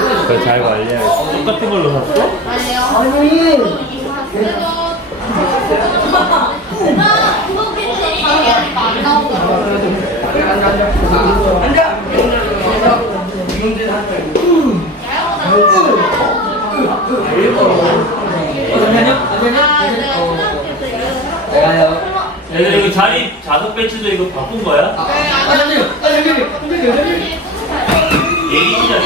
그걸 잘 관리해야겠어. 똑같은 걸로 샀어? 얘들 이거 자리 좌석 배치도 이거 바꾼 거야? 얘기지야.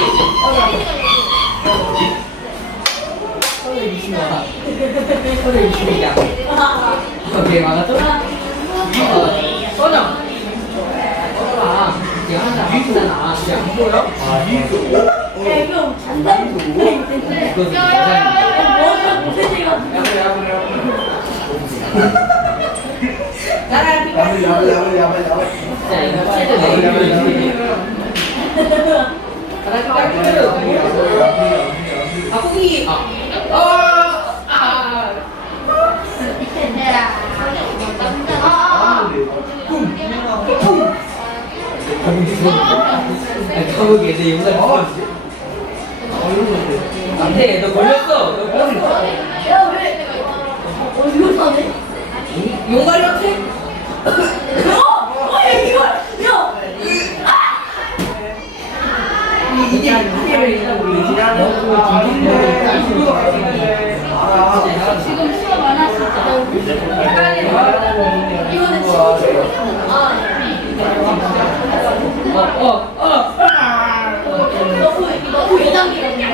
Oke, mana tuh? Sono. Jangan sampai kita nasi yang boleh. Aku nih. 거북이 애들 용달 죽었지? 안돼, 너 걸렸어. 너 걸렸어. 야, 왜? 이거 사네? 용달이한테? 이거! 야! 이게 지금 수업 안 왔을 때 이거는 너무 2단계거든요.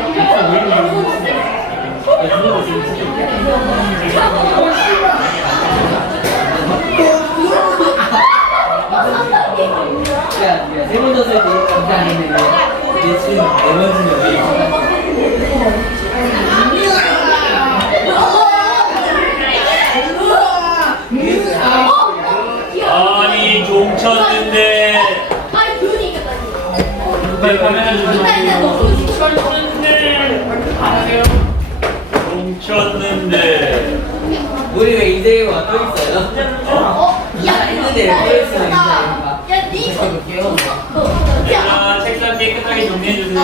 야, 세번 졌을 때 긴장했는데 얘 지금 네번 지면 아니 종 쳤는데. 아니, 교훈이 이겼다. 빨리 카메라 좀 쳤는데. 종 쳤는데. 우리 왜 인생에 또 있어요? 야, 했는데 왜 또 있어요? 야, 자, 책상 깨끗하게 정리해주세요.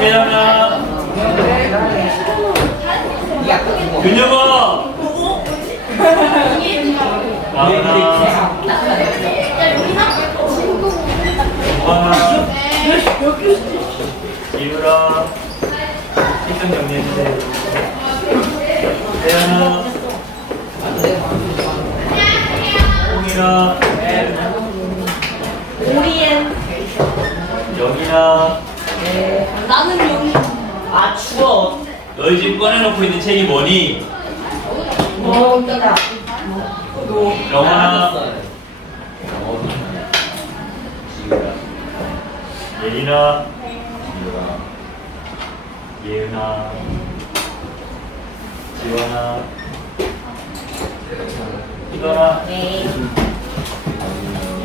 태연아, 균혁아, 나은아, 오바나, 지우라, 책상 정리해주세요. 태연아, 홍이라, 오리엔. 영이나. 나는 여기. 아 추워. 너희 집 꺼내놓고 있는 책이 뭐니? 먹기다. 영원아, 예린아, 예은아, 지원아, 이거나.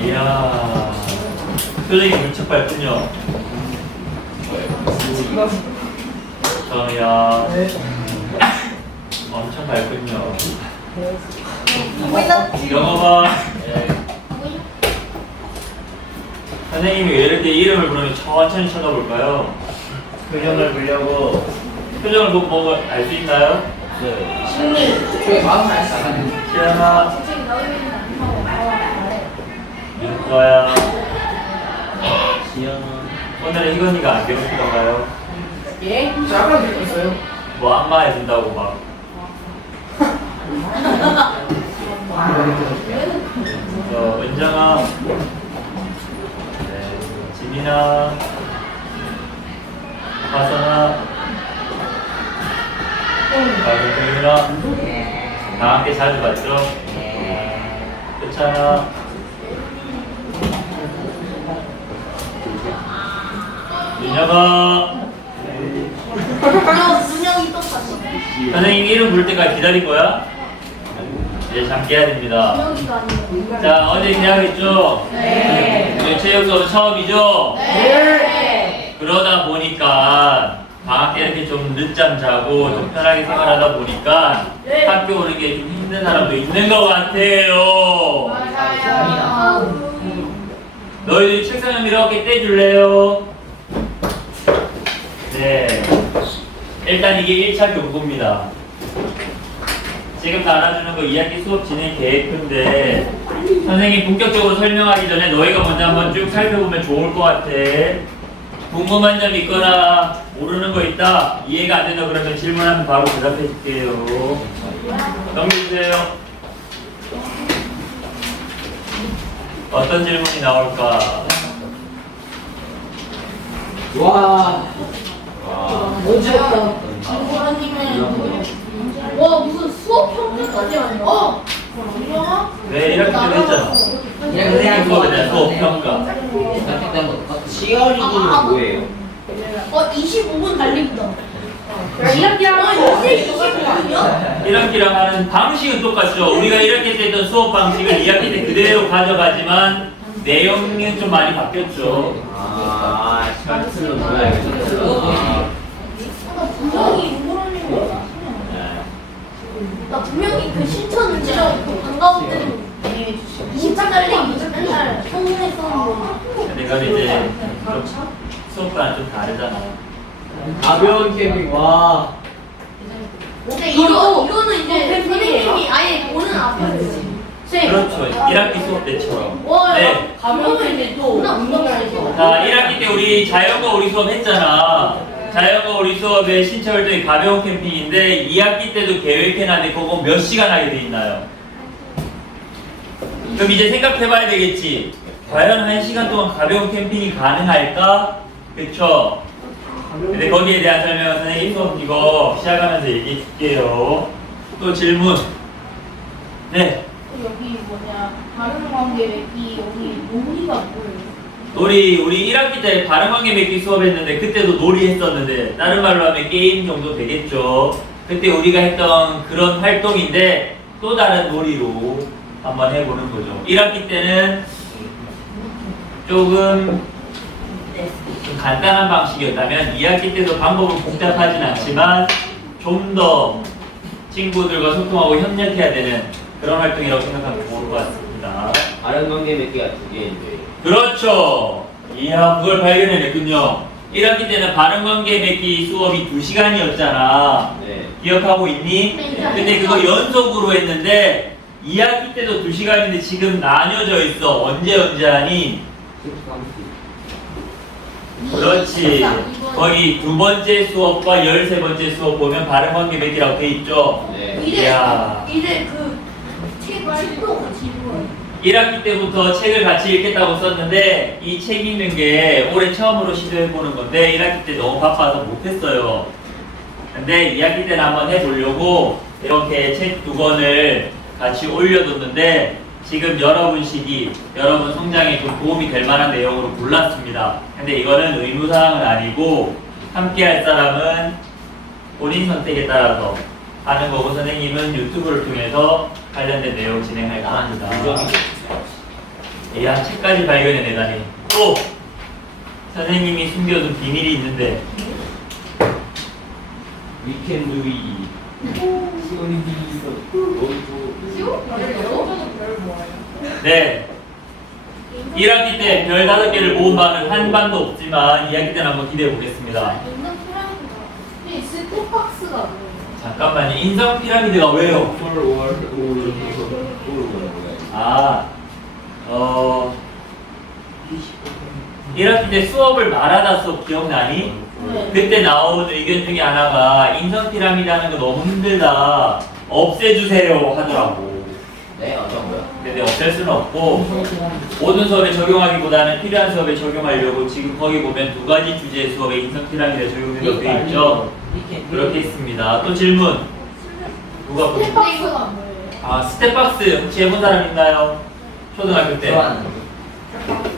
이야, 표정이 무척 밝군요. 정이야, 엄청 밝군요. 영어가 선생님이 왜 이럴 때 이름을 부르면 천천히 쳐다볼까요? 표정을 보려고. 표정을 보고 알 수 있나요? 네. 왜 마음 알 수 없는? 시연아, 윤서야, 지연아. 오늘은 희건이가 안 괴롭히던가요? 예? 잠깐 들었어요. 뭐 안마해준다고 막. 은정아, 네, 지민아, 화선아, 박은경이나 다 함께 자주 봤죠? 괜찮아. 민혁아, 문영이 또 봤어. 선생님 이름 부를 때까지 기다릴 거야? 이제 잠게 해야 됩니다. 문영이가 아니에요. 자, 어제 계약했죠? 네. 우리 체육 수업 처음이죠? 네. 그러다 보니까 방학 때 이렇게 좀 늦잠 자고 좀 편하게 생활하다 보니까 네. 학교 오는 게 좀 힘든 사람도 있는 것 같아요. 맞아요. 너희들이 책상 좀 이렇게 떼줄래요? 네. 일단 이게 1차 교부입니다. 지금 나눠주는 거 2학기 수업 진행 계획표인데 선생님이 본격적으로 설명하기 전에 너희가 먼저 한번 쭉 살펴보면 좋을 것 같아. 궁금한 점 있거나 모르는 거 있다, 이해가 안 된다 그러면 질문하면 바로 대답해 줄게요. 넘겨주세요. 어떤 질문이 나올까? 와. 어지럽다. 와 무슨 수업 평가까지 하냐? 네, 이렇게 좀 했잖아. 수업에 대한 수업 평가. 시어리기는 뭐예요? 25분 달리기다. 1학기랑 25분이요? 1학기랑 하는 방식은 똑같죠. 우리가 1학기 때 했던 수업 방식을 2학기 때 그대로 가져가지만 내용은 좀 많이 바뀌었죠. 아, 샤츠는 뭐야? 분명히 이거라는 거. 나 분명히 그 신천을 그 반가운 때는 20차 달리기 맨날 성공했었는 거. 근데 그건 이제 좀 수업과는 좀 다르잖아. 가벼운 캠핑. 와. 근데 이거는 이제 선생님이 아예 보는 앞에서 그렇죠. 1학기 수업 때처럼. 와, 네. 가면은 또 운동해야지. 자, 1학기 때 우리 자연과 우리 수업 했잖아. 자연과 우리 수업의 신체 활동이 가벼운 캠핑인데 2학기 때도 계획해놨는데 그거 몇 시간 하게 돼 있나요? 그럼 이제 생각해봐야 되겠지. 과연 1시간 동안 가벼운 캠핑이 가능할까? 그쵸? 근데 거기에 대한 설명은 선생님 수업 이거 시작하면서 얘기해 줄게요. 또 질문. 네. 여기 뭐냐 다른 관계 맺기 여기 논리가 뭐예요? 우리 1학기 때 발음관계 맺기 수업했는데 그때도 놀이 했었는데 다른 말로 하면 게임 정도 되겠죠. 그때 우리가 했던 그런 활동인데 또 다른 놀이로 한번 해보는 거죠. 1학기 때는 조금 좀 간단한 방식이었다면 2학기 때도 방법은 복잡하진 않지만 좀 더 친구들과 소통하고 협력해야 되는 그런 활동이라고 생각하면 좋을 것 같습니다. 다른 관계 맺기가 두 개인데. 그렇죠. 이야, 그걸 발견해냈군요. 1학기 때는 발음관계 맺기 수업이 2시간이었잖아. 네. 기억하고 있니? 근데 그거 연속으로 했는데 2학기 때도 2시간인데 지금 나뉘어져 있어. 언제 하니? 그렇지. 거기 두 번째 수업과 13번째 수업 보면 발음관계 맺기라고 돼 있죠? 네. 이야. 이제 그책 책도 같이 읽어요. 1학기 때부터 책을 같이 읽겠다고 썼는데 이 책 읽는 게 올해 처음으로 시도해보는 건데 1학기 때 너무 바빠서 못했어요. 근데 2학기 때는 한번 해보려고 이렇게 책 2권을 같이 올려뒀는데 지금 여러분 시기, 여러분 성장에 좀 도움이 될 만한 내용으로 골랐습니다. 근데 이거는 의무사항은 아니고 함께 할 사람은 본인 선택에 따라서 하는 거고 선생님은 유튜브를 통해서 관련된 내용 진행할 겁니다. 이야, 책까지 발견해내다니. 또 선생님이 숨겨둔 비밀이 있는데 위켄드위. 네, 1학기 때 별 5개를 모은 바는 한 반도 없지만 2학기 때는 한번 기대해 보겠습니다. 스텝박스가 뭐예요? 잠깐만요. 인성 피라미드가 왜요? 아, 1학기 때 수업을 말하다 수업 기억나니? 네. 그때 나온 의견 중에 하나가 인성 피라미드 하는 거 너무 힘들다. 없애주세요 하더라고. 네, 어떤 거요? 근데 없앨 수는 없고 모든 수업에 적용하기보다는 필요한 수업에 적용하려고 지금 거기 보면 2가지 주제의 수업에 인성 피라미드 적용되어 되어 있죠. 그렇게 있습니다. 또 질문. 누가 보니? 스텝박스가 뭐예요? 아, 스텝박스 혹시 해본 사람 있나요? 초등학교 때.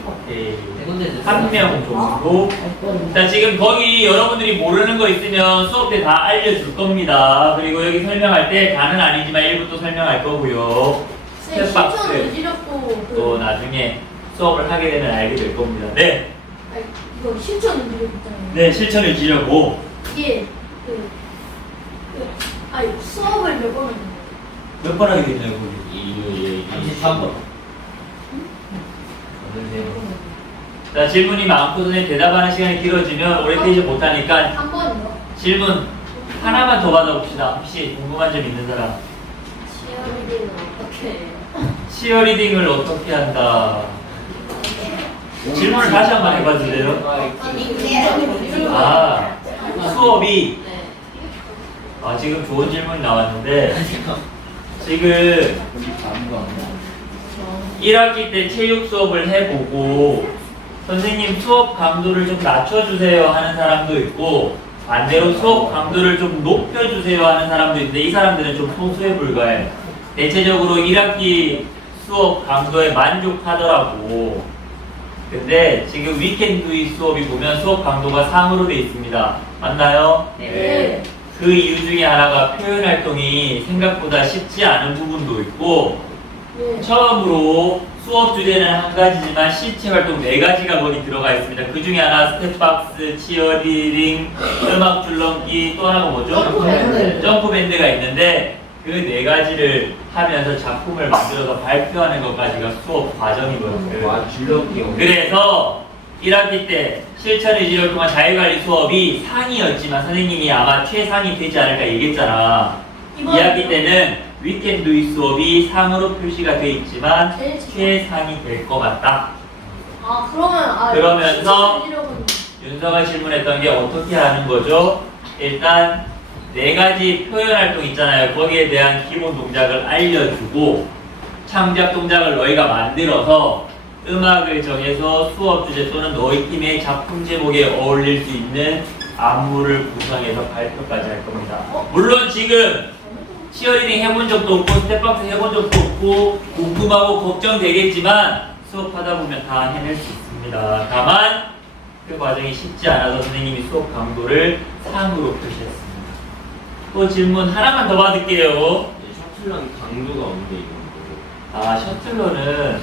오케이. 한 명 정도. 자, 지금 거기 여러분들이 모르는 거 있으면 수업 때 다 알려줄 겁니다. 그리고 여기 설명할 때 다는 아니지만 일부 또 설명할 거고요. 스텝박스 실천의지력도 또 나중에 수업을 하게 되면 알게 될 겁니다. 네. 아니, 이거 실천의지력 있잖아요. 네, 실천을 지려고 이게 아니 수업을 몇 번 했는데 몇 번 하게 됐나요, 거기? 33번. 자, 질문이 많고 선생님 대답하는 시간이 길어지면 오리엔테이션 못하니까 한 번요. 질문 하나만 더 받아봅시다. 혹시 궁금한 점 있는 사람? 치어리딩은 어떻게 해요? 치어리딩을 어떻게 한다? 질문을 다시 한번 해봐 주세요. 아, 수업이 지금 좋은 질문이 나왔는데 지금 1학기 때 체육 수업을 해보고 선생님 수업 강도를 좀 낮춰주세요 하는 사람도 있고 반대로 수업 강도를 좀 높여주세요 하는 사람도 있는데 이 사람들은 좀 소수에 불과해. 대체적으로 1학기 수업 강도에 만족하더라고. 근데 지금 위켄드의 수업이 보면 수업 강도가 상으로 돼 있습니다. 맞나요? 네. 그 이유 중에 하나가 표현 활동이 생각보다 쉽지 않은 부분도 있고 네. 처음으로 수업 주제는 한 가지지만 실체 활동 4가지가 거기 들어가 있습니다. 그 중에 하나 스텝박스, 치어리딩, 음악 줄넘기, 또 하나가 뭐죠? 점프밴드가 있는데 그 4가지를 하면서 작품을 만들어서 발표하는 것까지가 수업 과정이거든요. 와 줄넘기. 그래서 1학기 때 실천 의지를 통한 자유관리 수업이 상이었지만 선생님이 아마 최상이 되지 않을까 얘기했잖아. 2학기 때는 위켄드의 수업이 상으로 표시가 돼 있지만 최상이 될 것 같다. 아 그러면 그러면서 실천이라고는 윤서가 질문했던 게 어떻게 하는 거죠? 일단 4가지 표현 활동 있잖아요. 거기에 대한 기본 동작을 알려주고 창작 동작을 너희가 만들어서 음악을 정해서 수업 주제 또는 너희 팀의 작품 제목에 어울릴 수 있는 안무를 구성해서 발표까지 할 겁니다. 물론 지금 치어리딩 해본 적도 없고 스텝박스 해본 적도 없고 궁금하고 걱정되겠지만 수업하다 보면 다 해낼 수 있습니다. 다만 그 과정이 쉽지 않아서 선생님이 수업 강도를 상으로 표시했습니다. 또 질문 하나만 더 받을게요. 셔틀런 강도가 없는데 이거. 셔틀러는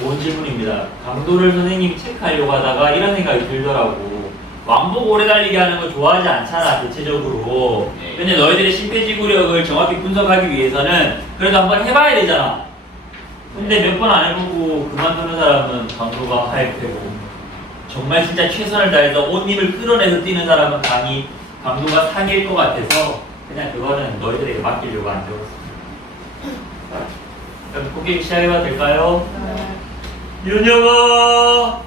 좋은 질문입니다. 강도를 선생님이 체크하려고 하다가 이런 생각이 들더라고. 왕복 오래 달리기 하는 거 좋아하지 않잖아, 대체적으로. 네. 근데 너희들의 심폐지구력을 정확히 분석하기 위해서는 그래도 한번 해봐야 되잖아. 근데 몇 번 안 해보고 그만두는 사람은 강도가 하일 테고, 정말 진짜 최선을 다해서 온 힘을 끌어내서 뛰는 사람은 강도가 상일 것 같아서 그냥 그거는 너희들에게 맡기려고 안 적었습니다. 그럼 고객 시작해봐도 될까요? 윤영아!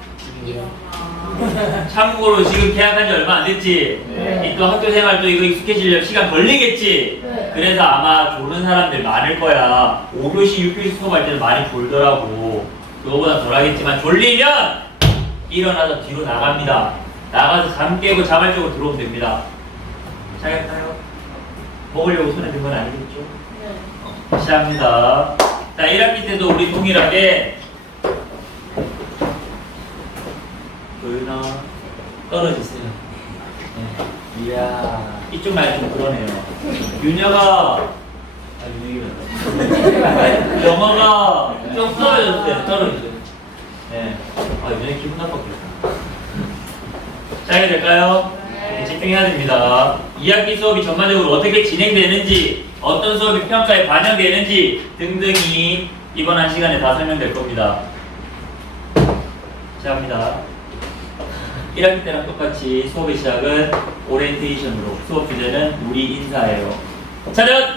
참고로 지금 계약한 지 얼마 안 됐지? 네. 또 학교 생활도 이거 익숙해지려면 시간 걸리겠지? 네. 그래서 아마 조는 사람들 많을 거야. 5교시, 6교시 수업할 때는 많이 졸더라고. 그거보다 덜 하겠지만 졸리면 일어나서 뒤로 나갑니다. 나가서 잠 깨고 자발적으로 들어오면 됩니다. 시작할까요? 먹으려고 손에 든 건 아니겠죠? 네. 시작합니다. 자, 1학기 때도 우리 동일하게 도윤아 떨어지세요. 네. 이야, 이쪽 라인 좀 그러네요. 윤여가 윤여가 영어가 좀 떨어졌어요. 떨어지세요. 네. 윤여이 기분 나빴겠다. 시작해도 될까요? 네, 집중해야 됩니다. 2학기 수업이 전반적으로 어떻게 진행되는지, 어떤 수업이 평가에 반영되는지 등등이 이번 한 시간에 다 설명될 겁니다. 시작합니다. 1학기 때랑 똑같이 수업의 시작은 오리엔테이션으로, 수업 주제는 우리 인사예요. 차렷!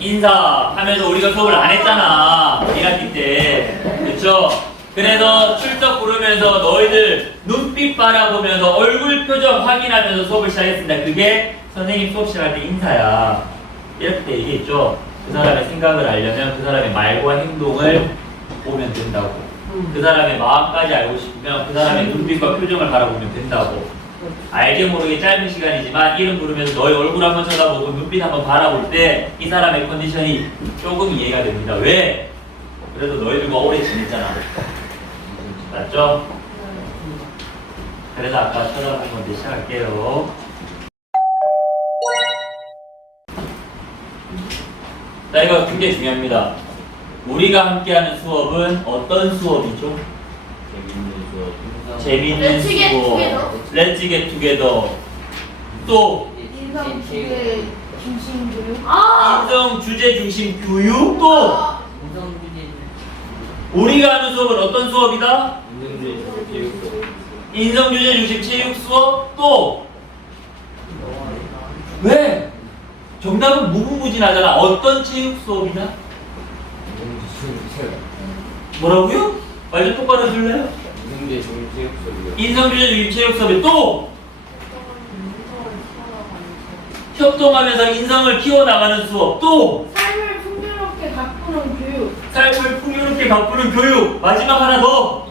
인사! 하면서 우리가 수업을 안 했잖아. 1학기 때. 그쵸? 그래서 출석 부르면서 너희들 눈빛 바라보면서 얼굴 표정 확인하면서 수업을 시작했습니다. 그게 선생님 수업 시작할 때 인사야. 1학기 때 얘기했죠? 그 사람의 생각을 알려면 그 사람의 말과 행동을 보면 된다고. 그 사람의 마음까지 알고 싶으면 그 사람의 눈빛과 표정을 바라보면 된다고. 알게 모르게 짧은 시간이지만 이름 부르면서 너의 얼굴 한번 쳐다보고 눈빛 한번 바라볼 때 이 사람의 컨디션이 조금 이해가 됩니다. 왜? 그래도 너희들과 오래 지냈잖아. 맞죠? 그래서 아까 쳐다본 건데 시작할게요. 자, 이거 굉장히 중요합니다. 우리가 함께하는 수업은 어떤 수업이죠? 재밌는 Let's get 수업. together. Let's get together. 또 인상 주제 중심 교육. 인성 주제 중심 교육. 또 우리가 하는 수업은 어떤 수업이다? 인성 주제 중심 체육 수업 또 왜? 정답은 무궁무진하잖아. 어떤 체육 수업이나? 뭐라고요? 말 좀 똑바로 해줄래요? 문제 중심 체육 수업이요. 인성 주제 중심 체육 수업에 또 협동하면서 인성을 키워나가는 수업 또 삶을 풍요롭게 가꾸는 교육. 삶을 풍요롭게 가꾸는 교육 마지막 하나 더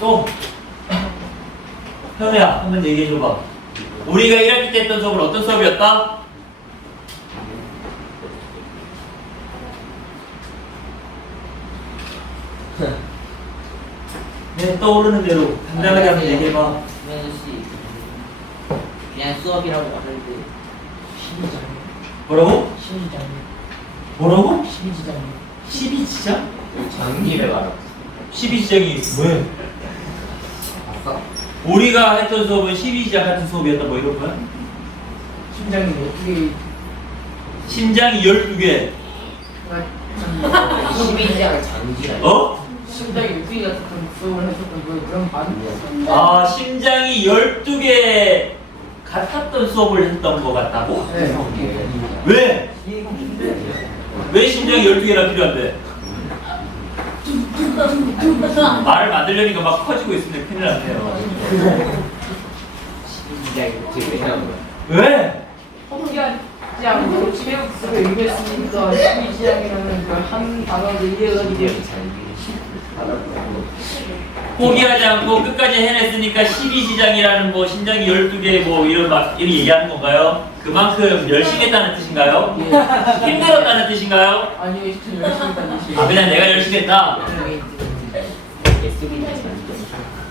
또 현우야 한번 얘기해줘봐. 우리가 1학기 때 했던 수업은 어떤 수업이었다? 네 떠오르는 대로 당당하게 한번 얘기해봐. 김현우 씨 그냥 수업이라고 하는데 12장이요. 뭐라고? 12장이요. 뭐라고? 12지장이요. 12지장? 장기를 알아. 12지장이 왜? 아싸. 우리가 했던 수업은 12지장 같은 수업이었다 뭐 이런 거야? 심장이 어떻게 심장이 12개 12지장 장기가 어? 심장이 6개 같은 수업을 했었던 뭐 그런 반응. 아 심장이 12개 같았던 수업을 했던 것 같다고? 네. 왜? 왜 심장이 12개나 필요한데? 말을 만들려니까 막 커지고 있으면 큰일 났네요. 12지장이 어떻게 왜 하는 거야? 왜? 포기하지 체육 수업을 읽었으니까 12지향이라는 그 한 단어를 이해가지고 포기하지 않고 끝까지 해냈으니까 12지장이라는 뭐 심장이 12개 뭐 이런 막 이런 얘기하는 건가요? 그만큼 열심히 했다는 뜻인가요? 힘들었다는 뜻인가요? 아니요 시청 열심히 다니시 아 그냥 내가 열심히 했다?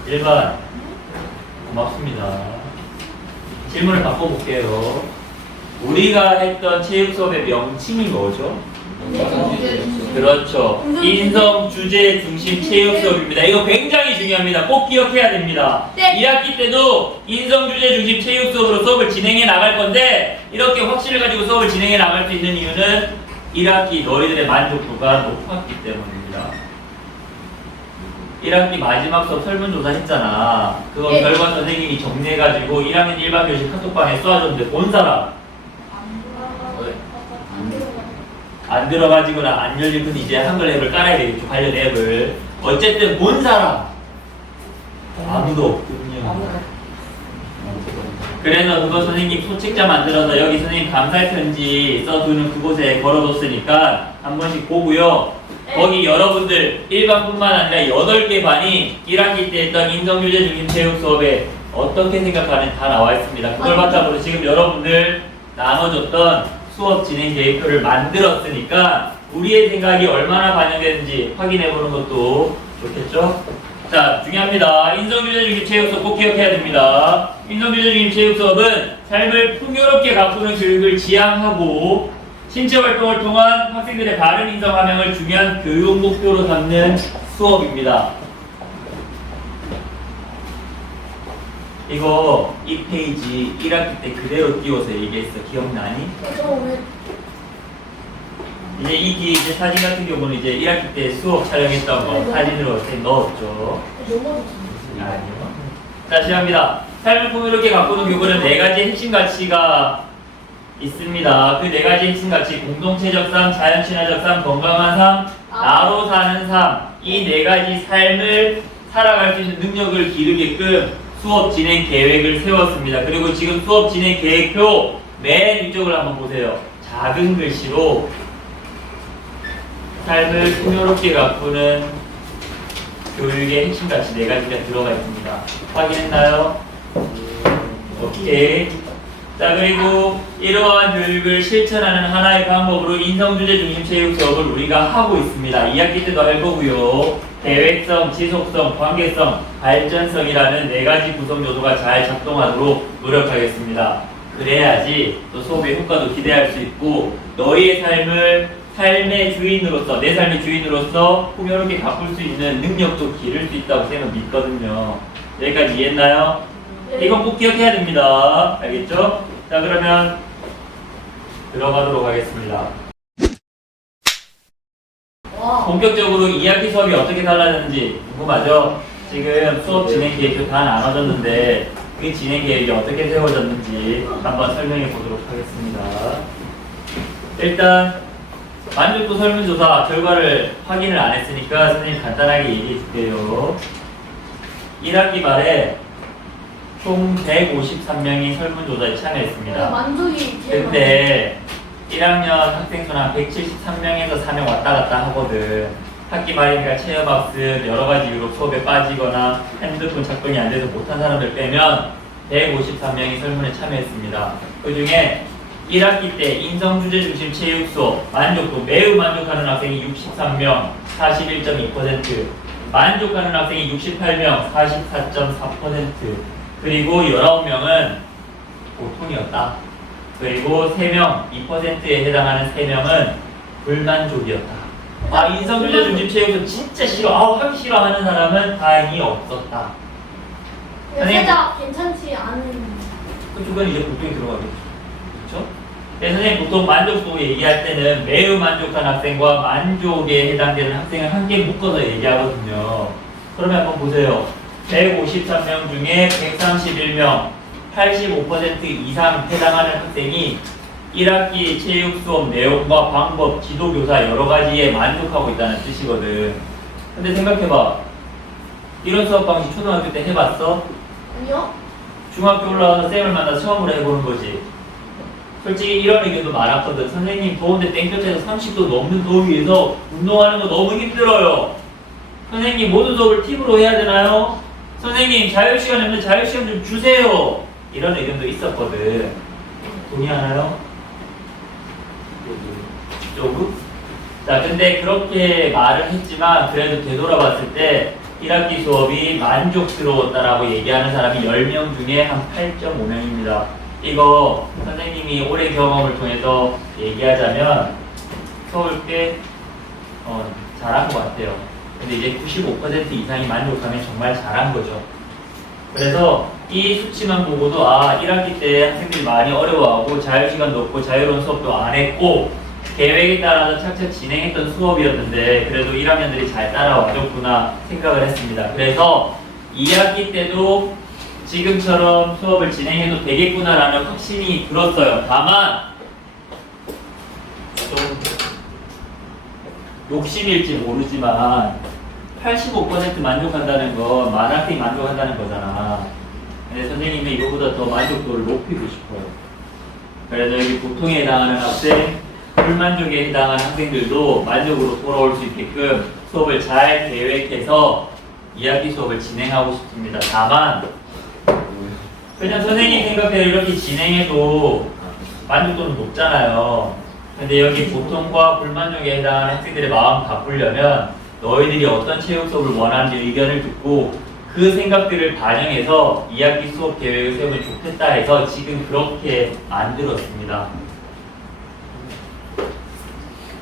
1번 고맙습니다. 질문을 바꿔볼게요. 우리가 했던 체육 수업의 명칭이 뭐죠? 그렇죠. 인성 주제 중심 체육 수업입니다. 이거 굉장히 중요합니다. 꼭 기억해야 됩니다. 네. 2학기 때도 인성 주제 중심 체육 수업으로 수업을 진행해 나갈 건데 이렇게 확신을 가지고 수업을 진행해 나갈 수 있는 이유는 1학기 너희들의 만족도가 높았기 때문입니다. 1학기 마지막 수업 설문조사 했잖아. 그거 네. 결과 선생님이 정리해가지고 1학년 1반 교실 카톡방에 쏴줬는데 본 사람? 안 들어가지거나 안 열린 분 이제 한글 앱을 깔아야 되겠죠. 관련 앱을. 어쨌든 본 사람 아무도 없군요. 그래서 그거 선생님 소책자 만들어서 여기 선생님 감사 편지 써두는 그곳에 걸어뒀으니까 한 번씩 보고요. 거기 여러분들 1반뿐만 아니라 8개 반이 1학기 때 했던 인성주제 중심 체육 수업에 어떻게 생각하는지 다 나와 있습니다. 그걸 바탕으로 지금 여러분들 나눠줬던 수업 진행 계획표를 만들었으니까 우리의 생각이 얼마나 반영되는지 확인해 보는 것도 좋겠죠? 자, 중요합니다. 인성주제 중심 체육 수업 꼭 기억해야 됩니다. 인성주제 중심 체육 수업은 삶을 풍요롭게 가꾸는 교육을 지향하고 신체 활동을 통한 학생들의 바른 인성 함양을 중요한 교육 목표로 삼는 수업입니다. 이거 이 페이지 1학기 때 그대로 띄워서 얘기했어. 기억나니? 이제 이제 사진 같은 경우는 이제 1학기 때 수업 촬영했던 거 사진으로 이렇게 넣었죠. 아니요. 자, 시작합니다. 삶을 풍요롭게 가꾸는 교육은 4가지 핵심 가치가 있습니다. 그 4가지 핵심 가치, 공동체적 삶, 자연 친화적 삶, 건강한 삶, 나로 사는 삶. 이 4가지 삶을 살아갈 수 있는 능력을 기르게끔 수업 진행 계획을 세웠습니다. 그리고 지금 수업 진행 계획표 맨 위쪽을 한번 보세요. 작은 글씨로 삶을 풍요롭게 가꾸는 교육의 핵심 가치 4가지가 들어가 있습니다. 확인했나요? 오케이. 자, 그리고 이러한 교육을 실천하는 하나의 방법으로 인성주제 중심 체육 수업을 우리가 하고 있습니다. 2학기 때도 할 거고요. 계획성, 지속성, 관계성, 발전성이라는 4가지 구성 요소가 잘 작동하도록 노력하겠습니다. 그래야지 또 수업의 효과도 기대할 수 있고 너희의 삶의 주인으로서, 내 삶의 주인으로서 풍요롭게 가꿀 수 있는 능력도 기를 수 있다고 생각 믿거든요. 여기까지 이해했나요? 이건 꼭 기억해야 됩니다. 알겠죠? 자, 그러면 들어가도록 하겠습니다. 와. 와. 본격적으로 2학기 수업이 어떻게 달라졌는지 궁금하죠? 지금 수업 진행 계획도 다 나눠졌는데 그 진행 계획이 어떻게 세워졌는지 한번 설명해 보도록 하겠습니다. 일단 만족도 설문조사 결과를 확인을 안 했으니까 선생님 간단하게 얘기해 줄게요. 1학기 말에 총 153명이 설문조사에 참여했습니다. 만족이 제일 근데 1학년 학생 수는 한 173명에서 4명 왔다 갔다 하거든. 학기 말이니까 체험학습 여러 가지 이유로 수업에 빠지거나 핸드폰 접근이 안 돼서 못한 사람들 빼면 153명이 설문에 참여했습니다. 그 중에 1학기 때 인성주제 중심 체육 수업 만족도 매우 만족하는 학생이 63명, 41.2%, 만족하는 학생이 68명, 44.4%, 그리고 19명은 보통이었다. 그리고 3명, 2%에 해당하는 3명은 불만족이었다. 아, 인성주제 중심 체육은 진짜 싫어. 하기 싫어하는 사람은 다행히 없었다. 살짝 괜찮지 않은. 그쪽은 이제 보통이 들어가겠죠. 그렇죠? 네, 선생님 보통 만족도 얘기할 때는 매우 만족한 학생과 만족에 해당되는 학생을 함께 묶어서 얘기하거든요. 그러면 한번 보세요. 153명 중에 131명, 85% 이상 해당하는 학생이 1학기 체육 수업 내용과 방법, 지도교사 여러 가지에 만족하고 있다는 뜻이거든. 근데 생각해봐. 이런 수업 방식 초등학교 때 해봤어? 아니요? 중학교 올라와서 쌤을 만나서 처음으로 해보는 거지. 솔직히 이런 의견도 많았거든. 선생님 더운데 땡볕에서 30도 넘는 더위에서 운동하는 거 너무 힘들어요. 선생님 모든 수업을 팁으로 해야 되나요? 선생님 자유시간 없는데 자유시간 좀 주세요. 이런 의견도 있었거든. 동의하나요? 조금? 자, 근데 그렇게 말을 했지만 그래도 되돌아봤을 때 1학기 수업이 만족스러웠다라고 얘기하는 사람이 10명 중에 한 8.5명입니다. 이거 선생님이 올해 경험을 통해서 얘기하자면 수업을 꽤 잘한 것 같아요. 근데 이제 95% 이상이 만족하면 정말 잘한 거죠. 그래서 이 수치만 보고도 1학기 때 학생들이 많이 어려워하고 자유시간도 없고 자유로운 수업도 안 했고 계획에 따라서 착착 진행했던 수업이었는데 그래도 1학년들이 잘 따라와줬구나 생각을 했습니다. 그래서 2학기 때도 지금처럼 수업을 진행해도 되겠구나라는 확신이 들었어요. 다만 좀 욕심일지 모르지만 85% 만족한다는 건 많은 학생이 만족한다는 거잖아. 근데 선생님이 이거보다 더 만족도를 높이고 싶어요. 그래서 여기 보통에 해당하는 학생, 불만족에 해당하는 학생들도 만족으로 돌아올 수 있게끔 수업을 잘 계획해서 2학기 수업을 진행하고 싶습니다. 다만 그냥 선생님 생각대로 이렇게 진행해도 만족도는 높잖아요. 근데 여기 보통과 불만족에 해당하는 학생들의 마음 바꾸려면 너희들이 어떤 체육 수업을 원하는지 의견을 듣고 그 생각들을 반영해서 2학기 수업 계획을 세우면 좋겠다 해서 지금 그렇게 만들었습니다.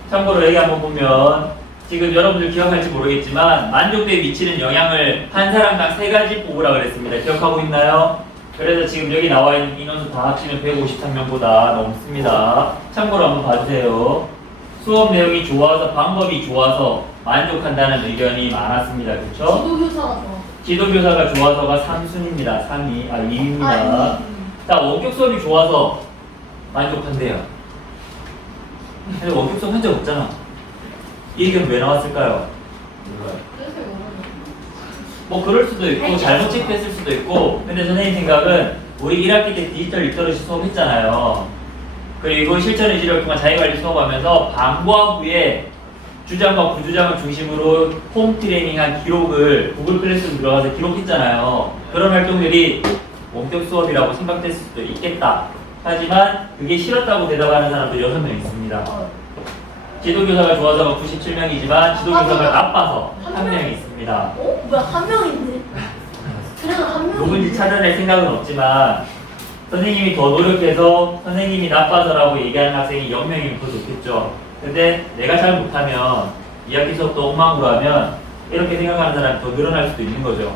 참고로 여기 한번 보면 지금 여러분들 기억할지 모르겠지만 만족도에 미치는 영향을 한 사람당 3가지 뽑으라 그랬습니다. 기억하고 있나요? 그래서 지금 여기 나와 있는 인원수 다 합치면 153명보다 넘습니다. 참고로 한번 봐주세요. 수업 내용이 좋아서 방법이 좋아서 만족한다는 의견이 많았습니다. 그렇죠? 지도교사가 좋아. 지도교사가 좋아서가 3순입니다. 2입니다. 자, 원격 수업이 좋아서 만족한대요. 근데 원격 수업 한 적 없잖아. 이 의견 왜 나왔을까요? 그래서 이거는. 뭐 그럴 수도 있고 잘못 체크했을 수도 있고 근데 선생님 생각은 우리 1학기 때 디지털 리터러시 수업 했잖아요. 그리고 실전 의지력 통한 자기관리 수업하면서 방과 후에 주장과 부주장을 중심으로 홈 트레이닝한 기록을 구글 클래스룸 들어가서 기록했잖아요. 그런 활동들이 원격 수업이라고 생각됐을 수도 있겠다. 하지만 그게 싫었다고 대답하는 사람도 6명 있습니다. 지도교사가 좋아서가 97명이지만 지도교사가 나빠서 1명 있습니다. 뭐야, 한 명인데? 그래도 한 명. 누군지 찾아낼 생각은 없지만 선생님이 더 노력해서 선생님이 나빠서라고 얘기하는 학생이 0명이면 더 좋겠죠. 근데 내가 잘 못하면 2학기 수업도 엉망으로 하면 이렇게 생각하는 사람이 더 늘어날 수도 있는 거죠.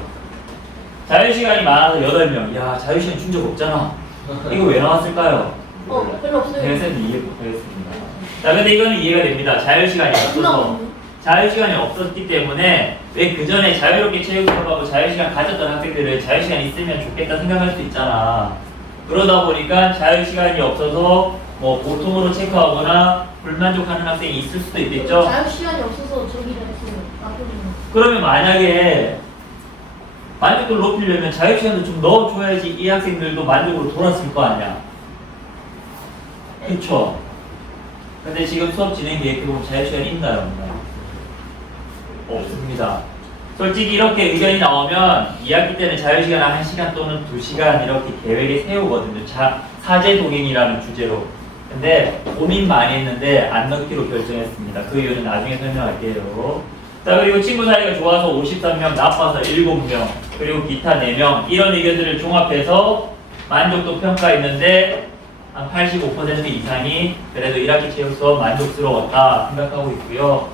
자유시간이 많아서 8명. 야, 자유시간 준 적 없잖아. 이거 왜 나왔을까요? 별로 없어요. 내가 쌤도 이해 못하겠습니다. 자, 근데 이거는 이해가 됩니다. 자유시간이 없어서 자유시간이 없었기 때문에 왜 그 전에 자유롭게 체육 수업하고 자유시간 가졌던 학생들은 자유시간 있으면 좋겠다 생각할 수 있잖아. 그러다 보니까 자유시간이 없어서 뭐 보통으로 체크하거나 불만족하는 학생이 있을 수도 있겠죠. 자유 시간이 없어서 저기를 했어요. 나쁘면. 그러면 만약에 만족도를 높이려면 자유시간도 좀 넣어줘야지 이 학생들도 만족으로 돌았을 거 아니야. 그쵸? 근데 지금 수업 진행 계획에 보면 자유시간이 있나요? 없나요? 없습니다. 솔직히 이렇게 의견이 나오면 2학기 때는 자유시간 1시간 또는 2시간 이렇게 계획에 세우거든요. 사제 동행이라는 주제로. 근데 고민 많이 했는데 안 넣기로 결정했습니다. 그 이유는 나중에 설명할게요. 자, 그리고 친구 사이가 좋아서 53명, 나빠서 7명, 그리고 기타 4명 이런 의견들을 종합해서 만족도 평가했는데 한 85% 이상이 그래도 1학기 체육 수업 만족스러웠다 생각하고 있고요.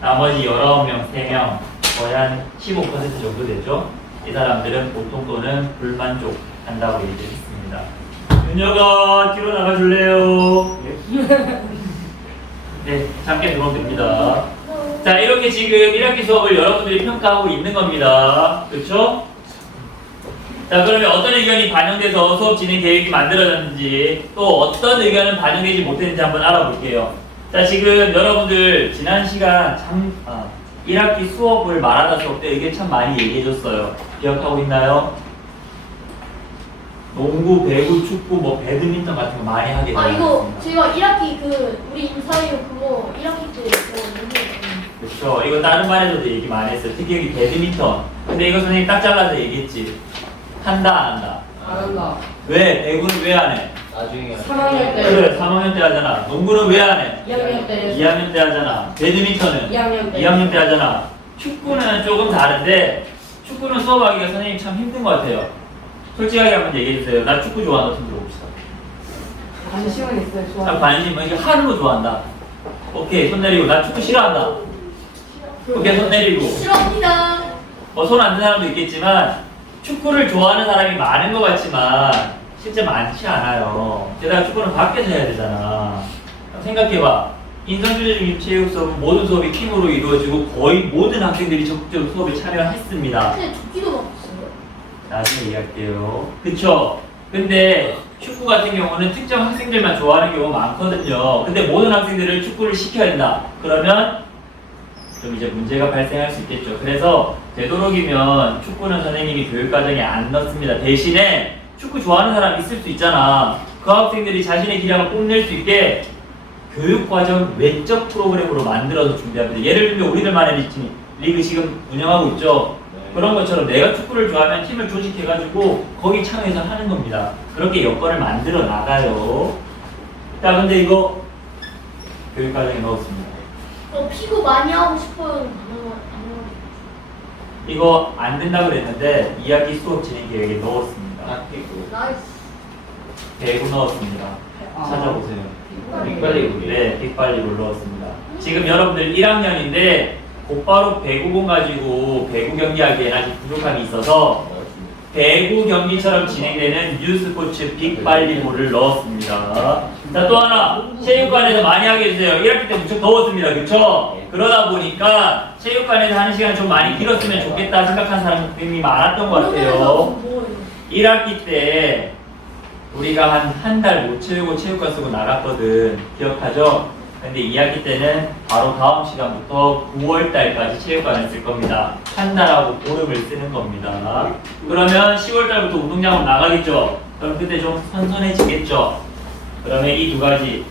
나머지 19명, 3명 거의 한 15% 정도 되죠. 이 사람들은 보통 또는 불만족한다고 얘기했습니다. 윤여가 뒤로 나가줄래요? 네, 잠깐 들어오면 됩니다. 자, 이렇게 지금 1학기 수업을 여러분들이 평가하고 있는 겁니다. 그렇죠? 자, 그러면 어떤 의견이 반영돼서 수업 진행 계획이 만들어졌는지 또 어떤 의견은 반영되지 못했는지 한번 알아볼게요. 자, 지금 여러분들 지난 시간 1학기 수업을 말하다 수업 때 의견 참 많이 얘기해줬어요. 기억하고 있나요? 농구, 배구, 축구, 뭐 배드민턴 같은 거 많이 하게 아 되었습니다. 이거 제가 1학기 그 우리 인사이로 그거 1학기 때 그거 그렇죠. 이거 다른 반에서도 얘기 많이 했어요. 특히 여기 배드민턴. 근데 이거 선생님 딱 잘라서 얘기했지. 한다 안 한다. 안 한다. 왜? 배구는 왜 안 해? 나중에 3학년 때. 그래, 3학년 때 하잖아. 농구는 왜 안 해? 2학년 때. 2학년 때 하잖아. 배드민턴은 2학년 때. 2학년 때 하잖아. 축구는 조금 다른데 축구는 수업하기가 선생님 참 힘든 것 같아요. 솔직하게 한번 얘기해주세요. 나 축구 좋아한다 손 들어봅시다. 관심은 있어요. 참 좋아. 관심, 이게 하루로 좋아한다. 오케이, 손 내리고. 나 축구 싫어한다. 오케이, 손 내리고. 싫어합니다. 손 안 든 사람도 있겠지만 축구를 좋아하는 사람이 많은 것 같지만 실제 많지 않아요. 게다가 축구는 밖에서 해야 되잖아. 생각해봐. 인성주의적인 체육 수업은 모든 수업이 팀으로 이루어지고 거의 모든 학생들이 적극적으로 수업에 참여했습니다. 근데 조끼도 막 없어요. 나중에 얘기할게요. 그쵸? 근데 축구 같은 경우는 특정 학생들만 좋아하는 경우가 많거든요. 근데 모든 학생들을 축구를 시켜야 된다. 그러면 좀 이제 문제가 발생할 수 있겠죠. 그래서 되도록이면 축구는 선생님이 교육과정에 안 넣습니다. 대신에 축구 좋아하는 사람 있을 수 있잖아. 그 학생들이 자신의 기량을 뽐낼 수 있게 교육과정 외적 프로그램으로 만들어서 준비합니다. 예를 들면 우리들만의 리그 지금 운영하고 있죠. 그런 것처럼 내가 축구를 좋아하면 팀을 조직해가지고 거기 참여해서 하는 겁니다. 그렇게 여건을 만들어 나가요. 자, 근데 이거 교육과정에 넣었습니다. 피구 많이 하고 싶어요. 이거 안 된다고 그랬는데 2학기 수업 진행 계획에 넣었습니다. 닦이고 나이스. 배구 넣었습니다. 찾아보세요. 빅발리고 네, 빅발리볼 넣었습니다. 지금 여러분들 1학년인데 곧바로 배구공 가지고 배구 경기하기엔 아직 부족함이 있어서 배구 경기처럼 진행되는 뉴스포츠 빅발리볼을 넣었습니다. 자, 또 하나 체육관에서 많이 하게 해주세요. 1학기 때 무척 더웠습니다. 그쵸? 그러다 보니까 체육관에서 하는 시간 좀 많이 길었으면 좋겠다 생각한 사람이 많았던 것 같아요. 1학기 때 우리가 한 달 못 채우고 체육관 쓰고 나갔거든. 기억하죠? 근데 2학기 때는 바로 다음 시간부터 9월 달까지 체육관을 쓸 겁니다. 한 달하고 보름을 쓰는 겁니다. 그러면 10월 달부터 운동장으로 나가겠죠? 그럼 그때 좀 선선해지겠죠? 그러면 이 두 가지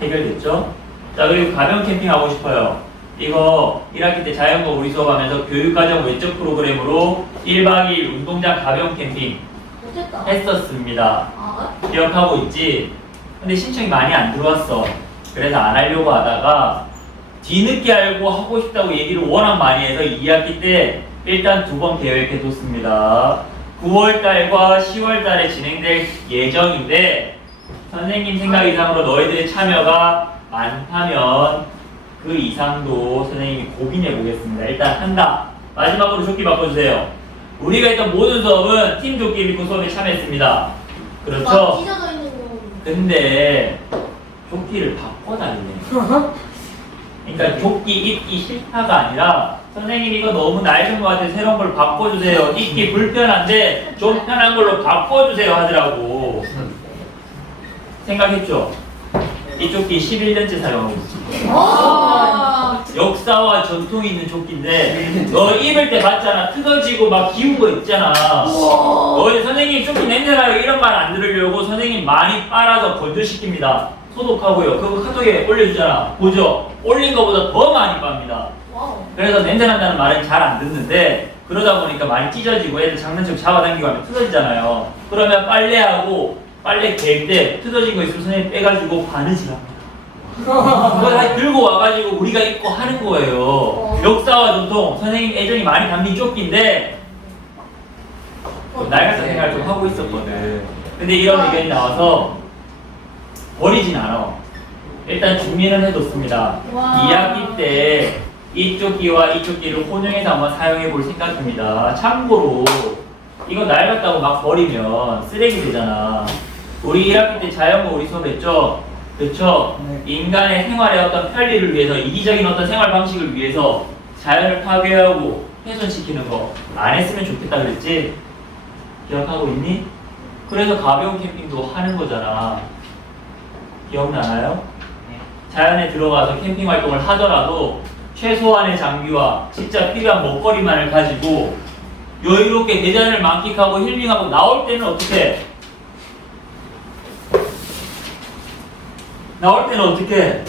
해결됐죠? 자, 그리고 가벼운 캠핑 하고 싶어요. 이거 1학기 때 자연과 우리 수업하면서 교육과정 외적 프로그램으로 1박 2일 운동장 가벼운 캠핑 못했다. 했었습니다. 아, 기억하고 있지? 근데 신청이 많이 안 들어왔어. 그래서 안 하려고 하다가 뒤늦게 알고 하고 싶다고 얘기를 워낙 많이 해서 2학기 때 일단 2번 계획해뒀습니다. 9월달과 10월달에 진행될 예정인데 선생님 생각 이상으로 너희들의 참여가 많다면 그 이상도 선생님이 고민해 보겠습니다. 일단 한다. 마지막으로 조끼 바꿔주세요. 우리가 했던 모든 수업은 팀 조끼 입고 수업에 참여했습니다. 그렇죠? 찢어져 있는 거. 근데 조끼를 바꿔달래. 그러니까 조끼 입기 싫다가 아니라 선생님 이거 너무 낡은 것 같아요. 새로운 걸 바꿔주세요. 입기 불편한데 좀 편한 걸로 바꿔주세요 하더라고. 생각했죠? 이 조끼 11년째 사용하고 있습니다. 역사와 전통이 있는 조끼인데 너 입을 때 봤잖아. 뜯어지고 막 기운 거 있잖아. 어제 선생님 조끼 냄새나요 이런 말 안 들으려고 선생님 많이 빨아서 건조시킵니다. 소독하고요. 그거 카톡에 올려주잖아. 보죠? 올린 거보다 더 많이 빱니다. 그래서 냄새난다는 말은 잘 안 듣는데 그러다 보니까 많이 찢어지고 애들 장난치고 잡아당기고 하면 뜯어지잖아요. 그러면 빨래하고 빨래 갤 때 뜯어진 거 있으면 선생님 빼가지고 바느질합니다. 그거 다 들고 와가지고 우리가 입고 하는 거예요. 역사와 전통 선생님 애정이 많이 담긴 조끼인데 낡았다 생각을 좀 하고 있었거든. 근데 이런 의견이 나와서 버리진 않아. 일단 준비는 해뒀습니다. 2학기 때 이 조끼와 이 조끼를 혼용해서 한번 사용해 볼 생각입니다. 참고로 이거 낡았다고 막 버리면 쓰레기 되잖아. 우리 1학기 때 자연고 우리 수업했죠? 그쵸? 네. 인간의 생활의 어떤 편리를 위해서 이기적인 어떤 생활 방식을 위해서 자연을 파괴하고 훼손시키는 거 안 했으면 좋겠다 그랬지? 기억하고 있니? 그래서 가벼운 캠핑도 하는 거잖아. 기억나나요? 자연에 들어가서 캠핑 활동을 하더라도 최소한의 장비와 진짜 필요한 먹거리만을 가지고 여유롭게 대자연을 만끽하고 힐링하고 나올 때는 어떻게? 나올 때는 어떻게?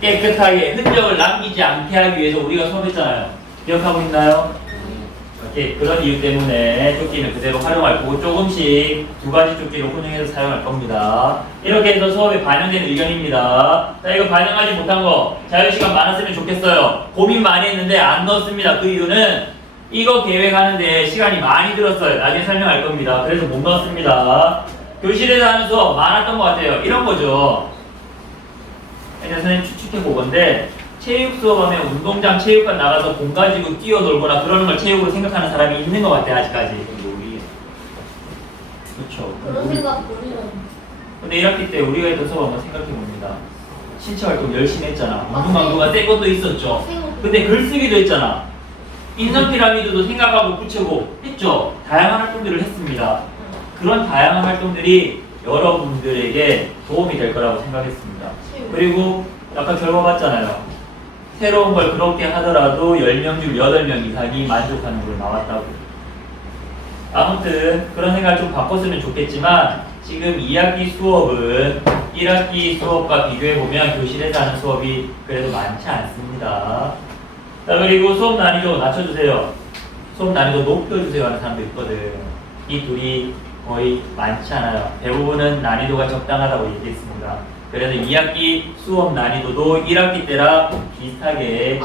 깨끗하게 흔적을 남기지 않게 하기 위해서 우리가 수업했잖아요. 기억하고 있나요? 이렇게 그런 이유 때문에 조끼는 그대로 활용할 거고 조금씩 두 가지 조끼를 혼용해서 사용할 겁니다. 이렇게 해서 수업에 반영된 의견입니다. 자, 이거 반영하지 못한 거 자유시간 많았으면 좋겠어요. 고민 많이 했는데 안 넣었습니다. 그 이유는 이거 계획하는데 시간이 많이 들었어요. 나중에 설명할 겁니다. 그래서 못 넣었습니다. 교실에서 하는 수업 많았던 것 같아요. 이런 거죠. 이제 선생님 추측해 보건데 체육 수업하면 운동장 체육관 나가서 공 가지고 뛰어놀거나 그러는 걸 체육으로 생각하는 사람이 있는 것 같아 아직까지. 그렇죠. 그런 생각 우리는 근데 1학기 때 우리가 했던 수업 한번 생각해 봅니다. 신체 활동 열심히 했잖아. 운동 강도가 센 것도 있었죠. 근데 글쓰기도 했잖아. 인성 피라미드도 생각하고 붙이고 했죠. 다양한 활동들을 했습니다. 그런 다양한 활동들이 여러분들에게 도움이 될 거라고 생각했습니다. 그리고 아까 결과 봤잖아요. 새로운 걸 그렇게 하더라도 10명 중 8명 이상이 만족하는 걸로 나왔다고. 아무튼 그런 생각을 좀 바꿨으면 좋겠지만 지금 2학기 수업은 1학기 수업과 비교해보면 교실에서 하는 수업이 그래도 많지 않습니다. 자, 그리고 수업 난이도 낮춰주세요. 수업 난이도 높여주세요 하는 사람도 있거든. 이 둘이 거의 많지 않아요. 대부분은 난이도가 적당하다고 얘기했습니다. 그래서 2학기 수업 난이도도 1학기 때랑 비슷하게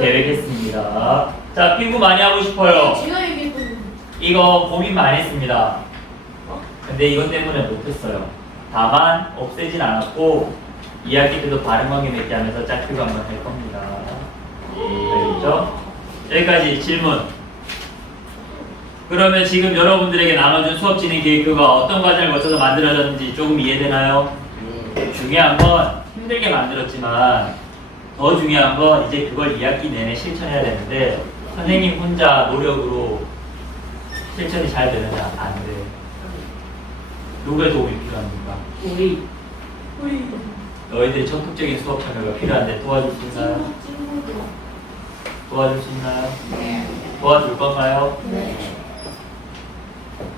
계획했습니다. 자, 피구 많이 하고 싶어요. 제가 얘기했던 이거 고민 많이 했습니다. 근데 이것 때문에 못했어요. 다만 없애진 않았고 2학기 때도 바른 관계 맺기 하면서 짝피구 한번 할 겁니다. 알겠죠? 여기까지 질문. 그러면 지금 여러분들에게 나눠준 수업 진행 계획표가 어떤 과정을 거쳐서 만들어졌는지 조금 이해되나요? 중요한 건 힘들게 만들었지만 더 중요한 건 이제 그걸 2학기 내내 실천해야 되는데 선생님 혼자 노력으로 실천이 잘 되는지 안 돼. 누구의 도움이 필요합니까? 우리 너희들이 적극적인 수업 참여가 필요한데 도와줄 수 있나요? 도와줄 수 있나요? 도와줄 건가요?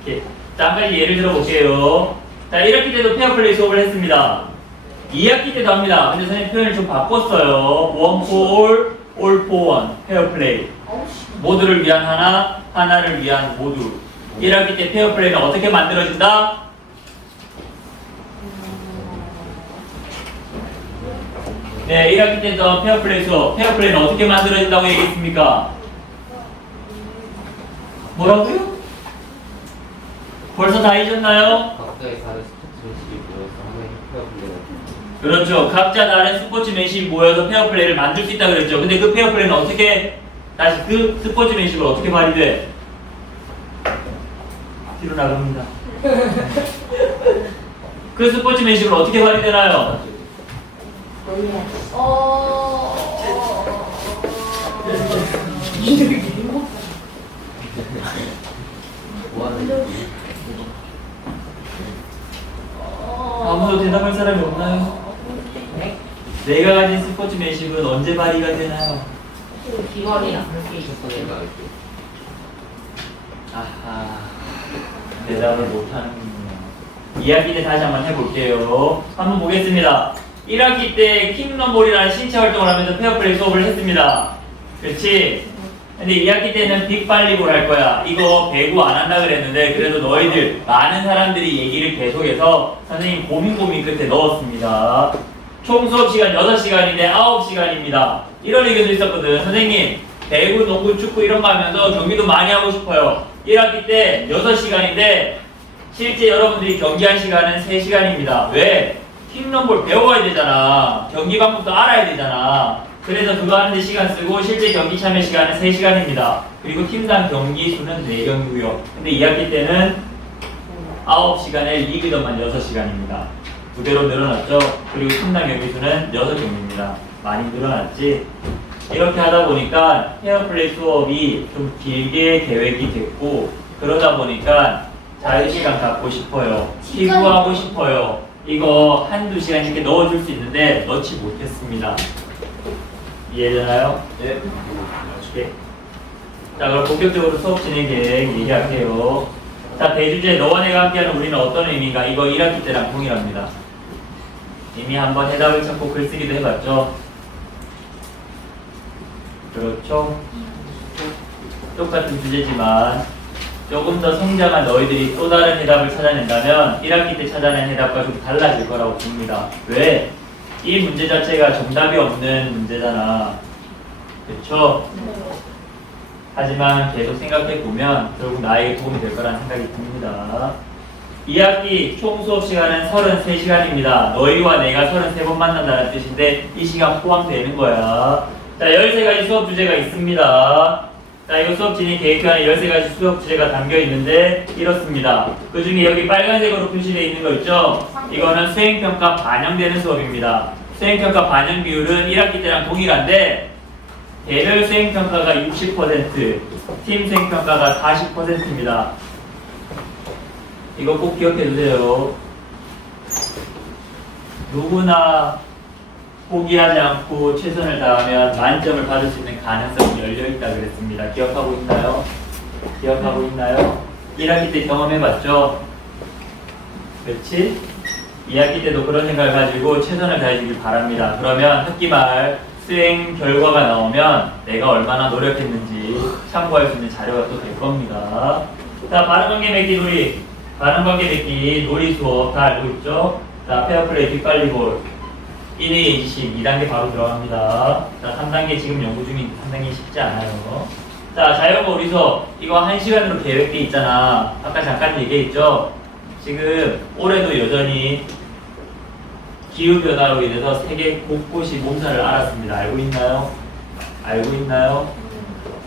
이렇게 자, 한 가지 예를 들어 볼게요. 자, 1학기 때도 페어플레이 수업을 했습니다. 2학기 때도 합니다. 근데 선생님 표현을 좀 바꿨어요. One for all, all for one. 페어플레이. 모두를 위한 하나, 하나를 위한 모두. 1학기 때 페어플레이는 어떻게 만들어진다? 네, 1학기 때도 페어플레이 수업. 페어플레이는 어떻게 만들어진다고 얘기했습니까? 뭐라고요? 벌써 다 잊었나요? 각자의 다른 스포츠맨십이 모여서 하나의 페어플레이를 그렇죠. 각자 다른 스포츠맨십이 모여서 페어플레이를 만들 수 있다 그랬죠. 근데 그 페어플레이는 어떻게 다시 그 스포츠맨십을 어떻게 발휘돼? 뒤로 나갑니다. 그 스포츠맨십을 어떻게 발휘되나요? 뭐 하는 거지? 아무도 대답할 사람이 없나요? 내가 가진 스포츠맨십은 언제 발휘가 되나요? 기원이야. 내가 할게. 아하, 대답을 못하는군요. 2학기 때 다시 한번 해볼게요. 한번 보겠습니다. 1학기 때 킹덤볼이라는 신체 활동을 하면서 페어플레이 수업을 했습니다. 그렇지? 근데 2학기 때는 빅발리볼 할 거야. 이거 배구 안 한다 그랬는데 그래도 너희들 많은 사람들이 얘기를 계속해서 선생님 고민 끝에 넣었습니다. 총 수업 시간 6시간인데 9시간입니다. 이런 의견도 있었거든. 선생님 배구, 농구, 축구 이런 거 하면서 경기도 많이 하고 싶어요. 1학기 때 6시간인데 실제 여러분들이 경기한 시간은 3시간입니다. 왜? 킹덤볼 배워야 되잖아. 경기 방법도 알아야 되잖아. 그래서 그거 하는데 시간 쓰고 실제 경기 참여 시간은 3시간입니다. 그리고 팀당 경기 수는 4경기고요. 근데 2학기 때는 9시간에 리그전만 6시간입니다. 2배로 늘어났죠. 그리고 팀당 경기 수는 6경기입니다. 많이 늘어났지. 이렇게 하다 보니까 페어플레이 수업이 좀 길게 계획이 됐고 그러다 보니까 자유시간 갖고 싶어요. 피구하고 싶어요. 이거 한두 시간 이렇게 넣어줄 수 있는데 넣지 못했습니다. 이해되나요? 네. 네. 자, 그럼 본격적으로 수업 진행 계획 얘기할게요. 자, 대주제 너와 내가 함께하는 우리는 어떤 의미인가? 이거 1학기 때랑 동일합니다. 이미 한번 해답을 찾고 글쓰기도 해봤죠? 그렇죠? 똑같은 주제지만 조금 더 성장한 너희들이 또 다른 해답을 찾아낸다면 1학기 때 찾아낸 해답과 좀 달라질 거라고 봅니다. 왜? 이 문제 자체가 정답이 없는 문제잖아. 그렇죠? 하지만 계속 생각해보면 결국 나에게 도움이 될 거라는 생각이 듭니다. 2학기 총 수업 시간은 33시간입니다. 너희와 내가 33번 만난다는 뜻인데 이 시간 포함되는 거야. 자, 13가지 수업 주제가 있습니다. 자, 이거 수업 진행 계획표안에 13가지 수업 주제가 담겨 있는데 이렇습니다. 그 중에 여기 빨간색으로 표시되어 있는 거 있죠? 이거는 수행평가 반영되는 수업입니다. 수행평가 반영 비율은 1학기 때랑 동일한데 개별 수행평가가 60%, 팀 수행평가가 40%입니다. 이거 꼭 기억해 주세요. 누구나 포기하지 않고 최선을 다하면 만점을 받을 수 있는 가능성이 열려있다 그랬습니다. 기억하고 있나요? 기억하고 있나요? 1학기 때 경험해봤죠? 그렇지? 2학기 때도 그런 생각을 가지고 최선을 다해주길 바랍니다. 그러면 학기 말 수행 결과가 나오면 내가 얼마나 노력했는지 참고할 수 있는 자료가 또 될 겁니다. 자, 발음관계 맺기 놀이. 발음관계 맺기 놀이 수업 다 알고 있죠? 자, 페어플레이 빅발리볼 1회 20, 2단계 바로 들어갑니다. 자, 3단계 지금 연구 중인 3단계 쉽지 않아요. 자, 자연어 우리 수업 이거 1시간으로 계획돼 있잖아. 아까 잠깐 얘기했죠? 지금 올해도 여전히 기후변화로 인해서 세계 곳곳이 몸살을 앓았습니다. 알고 있나요? 알고 있나요?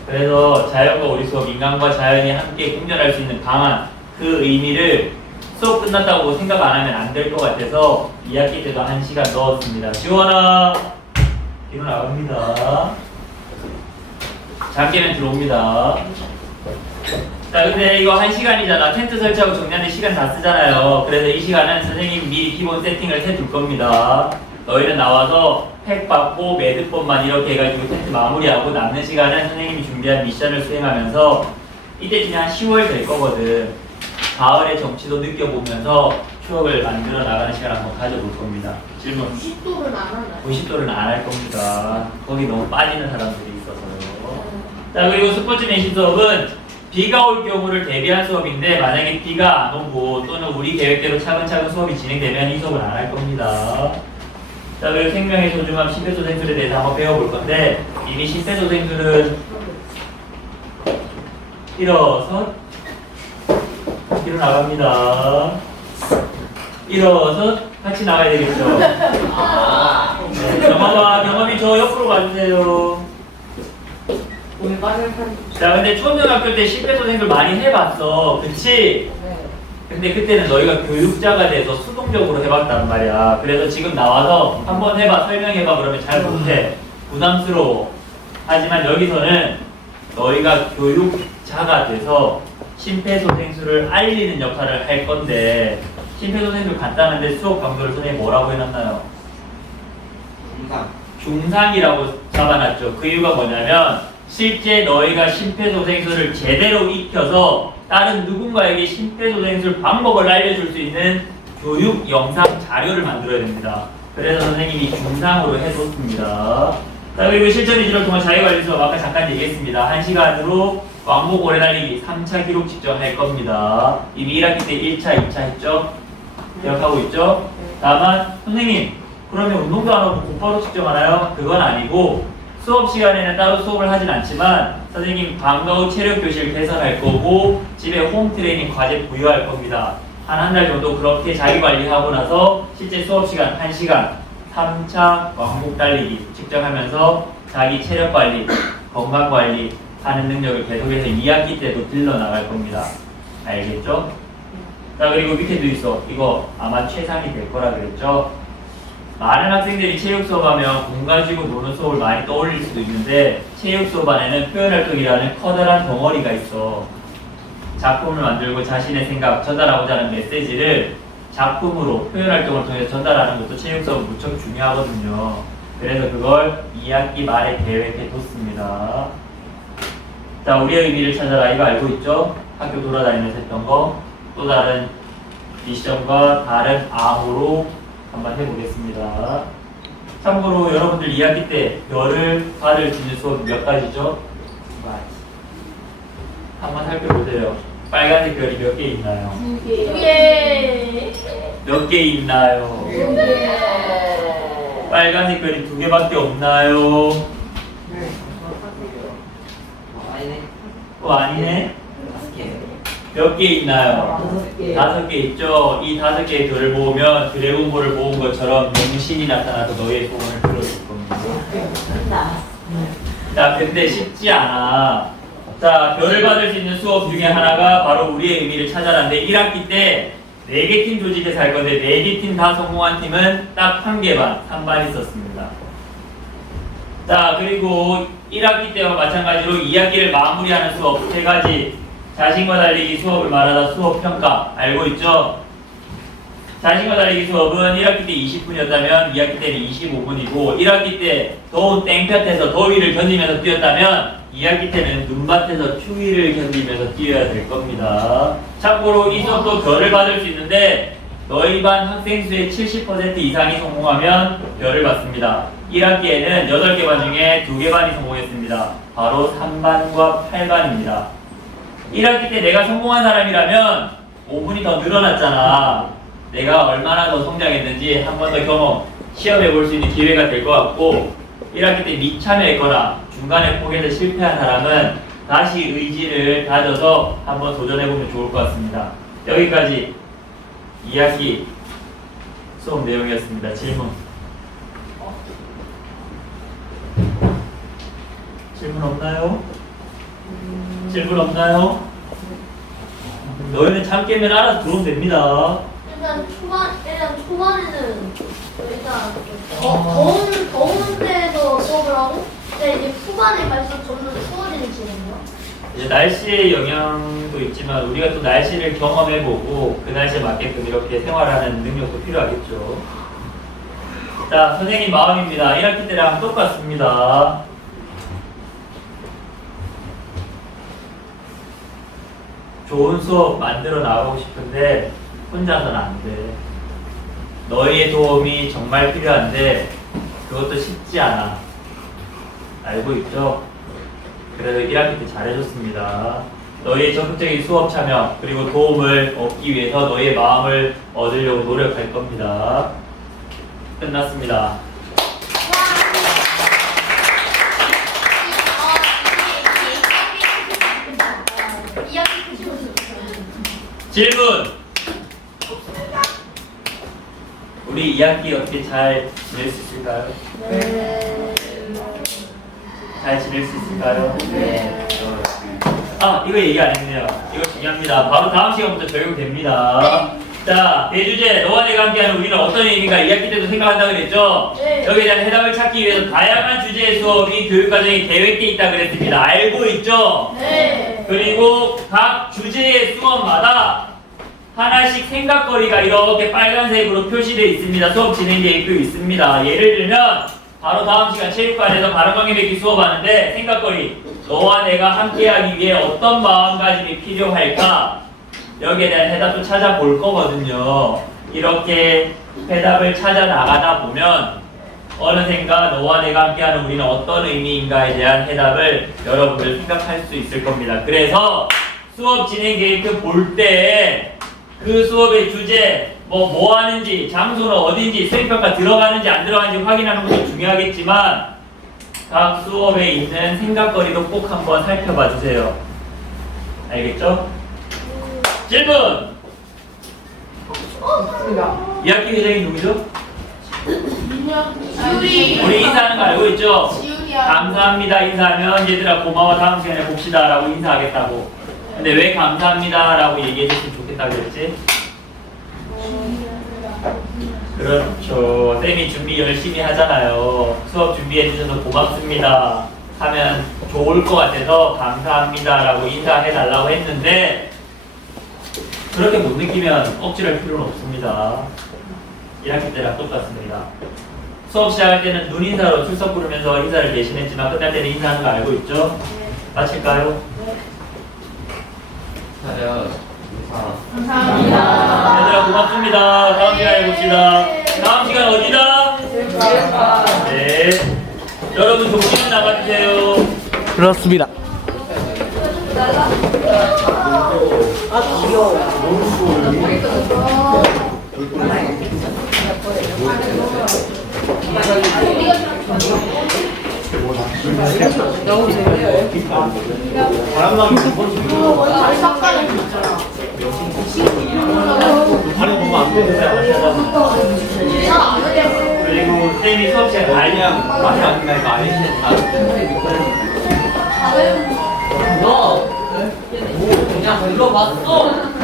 그래서 자연과 우리 수업, 인간과 자연이 함께 공존할 수 있는 방안, 그 의미를 수업 끝났다고 생각 안 하면 안 될 것 같아서 2학기 때도 1시간 넣었습니다. 지원아! 뒤로 나갑니다. 잠기면 들어옵니다. 자, 근데 이거 1시간이잖아. 텐트 설치하고 정리하는 시간 다 쓰잖아요. 그래서 이 시간은 선생님이 미리 기본 세팅을 해둘 겁니다. 너희는 나와서 팩 받고 매듭법만 이렇게 해가지고 텐트 마무리하고 남는 시간은 선생님이 준비한 미션을 수행하면서 이때쯤이 한 10월 될 거거든. 가을의 정취도 느껴보면서 추억을 만들어 나가는 시간 한번 가져볼 겁니다. 질문. 90도는 안 하나요? 90도는 안 할 겁니다. 거기 너무 빠지는 사람들이 있어서요. 자, 그리고 스포츠맨십 수업은 비가 올 경우를 대비한 수업인데 만약에 비가 안 오고 또는 우리 계획대로 차근차근 수업이 진행되면 이 수업을 안 할 겁니다. 자, 그리고 생명의 소중함 심폐소생술에 대해서 한번 배워볼 건데 이미 심폐소생술은 일어서 뒤로 나갑니다. 일어서 같이 나가야 되겠죠. 네, 경험이 저 옆으로 가주세요. 오늘 빠른 편. 자, 근데 초등학교 때 심폐소생술 많이 해봤어. 그치? 네. 근데 그때는 너희가 교육자가 돼서 수동적으로 해봤단 말이야. 그래서 지금 나와서 한번 해봐, 설명해봐 그러면 잘 못해. 부담스러워. 하지만 여기서는 너희가 교육자가 돼서 심폐소생술을 알리는 역할을 할 건데, 심폐소생술 간단한데 수업 강도를 선생님이 뭐라고 해놨나요? 중상이라고 잡아놨죠. 그 이유가 뭐냐면 실제 너희가 심폐소생술을 제대로 익혀서 다른 누군가에게 심폐소생술 방법을 알려줄 수 있는 교육 영상 자료를 만들어야 됩니다. 그래서 선생님이 중상으로 해뒀습니다. 자, 그리고 실전 위주를 통한 자기관리 수업 아까 잠깐 얘기했습니다. 1시간으로 왕복 오래 달리기 3차 기록 측정할 겁니다. 이미 1학기 때 1차, 2차 했죠? 기억하고 있죠? 다만 선생님 그러면 운동도 안 하고 곧바로 측정하나요? 그건 아니고 수업 시간에는 따로 수업을 하진 않지만 선생님 방과 후 체력 교실 개설할 거고 집에 홈 트레이닝 과제 부여할 겁니다. 한 달 정도 그렇게 자기 관리하고 나서 실제 수업 시간 1시간 3차 왕복 달리기 측정하면서 자기 체력 관리, 건강 관리 하는 능력을 계속해서 2학기 때도 길러 나갈 겁니다. 알겠죠? 자, 그리고 밑에도 있어. 이거 아마 최상이 될 거라 그랬죠? 많은 학생들이 체육 수업하면 공 가지고 노는 수업을 많이 떠올릴 수도 있는데 체육 수업 안에는 표현활동이라는 커다란 덩어리가 있어. 작품을 만들고 자신의 생각, 전달하고자 하는 메시지를 작품으로 표현활동을 통해서 전달하는 것도 체육 수업은 무척 중요하거든요. 그래서 그걸 2학기 말에 계획해 뒀습니다. 자, 우리의 의미를 찾아라. 이거 알고 있죠? 학교 돌아다니면서 했던 거. 또 다른 미션과 다른 암호로 한번 해보겠습니다. 참고로 여러분들 2학기 때 별을 받을 수 있는 수업 몇 가지죠? 한번 살펴보세요. 빨간색 별이 몇 개 있나요? 2개. 몇 개 있나요? 빨간색 별이 2개밖에 없나요? 아니네. 아니네? 5개. 몇 개 있나요? 5개 있죠? 이 5개의 별을 모으면 드래곤볼을 모은 것처럼 용신이 나타나서 너희의 소원을 들어줄 겁니다. 자, 근데 쉽지 않아. 자, 별을 받을 수 있는 수업 중에 하나가 바로 우리의 의미를 찾아라인데 1학기 때 4개 팀 조직해서 할 건데 4개 팀 다 성공한 팀은 딱 1개 반, 3반 있었습니다. 자, 그리고 1학기 때와 마찬가지로 2학기를 마무리하는 수업 3가지. 자신과 달리기 수업을 말하다 수업 평가 알고 있죠? 자신과 달리기 수업은 1학기 때 20분이었다면 2학기 때는 25분이고 1학기 때 더운 땡볕에서 더위를 견디면서 뛰었다면 2학기 때는 눈밭에서 추위를 견디면서 뛰어야 될 겁니다. 참고로 이 수업도 별을 받을 수 있는데 너희 반 학생 수의 70% 이상이 성공하면 별을 받습니다. 1학기에는 8개 반 중에 2개 반이 성공했습니다. 바로 3반과 8반입니다. 1학기 때 내가 성공한 사람이라면 5분이 더 늘어났잖아. 내가 얼마나 더 성장했는지 한 번 더 경험, 시험해 볼 수 있는 기회가 될 것 같고 1학기 때 미참여했거나 중간에 포기해서 실패한 사람은 다시 의지를 다져서 한번 도전해보면 좋을 것 같습니다. 여기까지 2학기 수업 내용이었습니다. 질문? 질문 없나요? 질문 없나요? 너희는 잠 깨면 알아서 들어오면 됩니다. 일단 초반에는 일단 더운 때에서 수업을 하고 이제 후반에 갈수록 점점 추워지는 진행이요. 이제 날씨의 영향도 있지만 우리가 또 날씨를 경험해보고 그 날씨에 맞게끔 이렇게 생활하는 능력도 필요하겠죠. 자, 선생님 마음입니다. 1학기 때랑 똑같습니다. 좋은 수업 만들어 나가고 싶은데 혼자서는 안 돼. 너희의 도움이 정말 필요한데 그것도 쉽지 않아. 알고 있죠? 그래도 1학기 때 잘해줬습니다. 너희의 적극적인 수업 참여 그리고 도움을 얻기 위해서 너희의 마음을 얻으려고 노력할 겁니다. 끝났습니다. 질문! 우리 2학기 어떻게 잘 지낼 수 있을까요? 네. 잘 지낼 수 있을까요? 네. 아, 이거 얘기 안 했네요. 이거 중요합니다. 바로 다음 시간부터 적용됩니다. 자, 대주제, 너와 내가 함께하는 우리는 어떤 의미인가 2학기 때도 생각한다 그랬죠? 네. 여기에 대한 해답을 찾기 위해서 다양한 주제의 수업이 교육과정에 계획돼 있다 그랬습니다. 알고 있죠? 네. 그리고 각 주제의 수업마다 하나씩 생각거리가 이렇게 빨간색으로 표시되어 있습니다. 수업 진행 계획도 있습니다. 예를 들면 바로 다음 시간 체육관에서 발음관계 맺기 수업하는데 생각거리 너와 내가 함께하기 위해 어떤 마음가짐이 필요할까? 여기에 대한 해답도 찾아볼 거거든요. 이렇게 해답을 찾아 나가다 보면 어느샌가 너와 내가 함께하는 우리는 어떤 의미인가에 대한 해답을 여러분들 생각할 수 있을 겁니다. 그래서 수업 진행 계획표 볼 때 그 수업의 주제, 뭐 하는지, 장소는 어딘지, 수행평가 들어가는지 안 들어가는지 확인하는 것도 중요하겠지만 각 수업에 있는 생각거리도 꼭 한번 살펴봐 주세요. 알겠죠? 질문! 맞습니다. 2학기 회장이 누구죠? 지율이. 우리 인사하는 거 알고 있죠? 지율이야. 감사합니다 인사하면 얘들아 고마워 다음 시간에 봅시다 라고 인사하겠다고. 근데 왜 감사합니다 라고 얘기해 줬으면 좋겠다 그랬지? 그렇죠. 쌤이 준비 열심히 하잖아요. 수업 준비해 주셔서 고맙습니다 하면 좋을 것 같아서 감사합니다 라고 인사해 달라고 했는데 그렇게 못 느끼면 억지로 할 필요는 없습니다. 1학기 때랑 똑같습니다. 수업 시작할 때는 눈인사로 출석 부르면서 인사를 대신했지만 끝날 때는 인사하는 거 알고 있죠? 마칠까요? 저요. 감사합니다. 얘들아 고맙습니다. 다음 시간에 봅시다. 다음 시간 어디다? 네. 여러분 조심히 나가주세요. 그렇습니다. 그리고 쌤이 수업 시간 알냥 많이 안 끝나니까 안 해주셨다. 너 그냥 불러봤어.